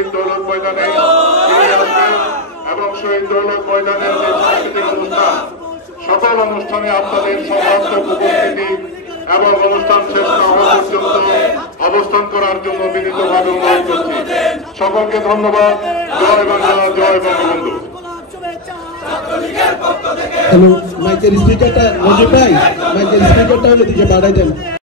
শহীদ দৌলত ময়দানে ফিরে আসবেন এবং শহীদ দৌলত ময়দানের যে সাংস্কৃতিক অনুষ্ঠান সকল অনুষ্ঠানে আপনাদের সর্বাত্মক উপস্থিতি এবং অনুষ্ঠান শেষ না হওয়া পর্যন্ত অবস্থান করার জন্য বিনীতভাবে অনুরোধ করছি। সকলকে ধন্যবাদ। জয় বাংলা, জয় বঙ্গবন্ধু। হ্যালো, মাইকের স্পিকারটা মজিদ ভাই, মাইকের স্পিকারটা ওদিকে বাড়াই দেন।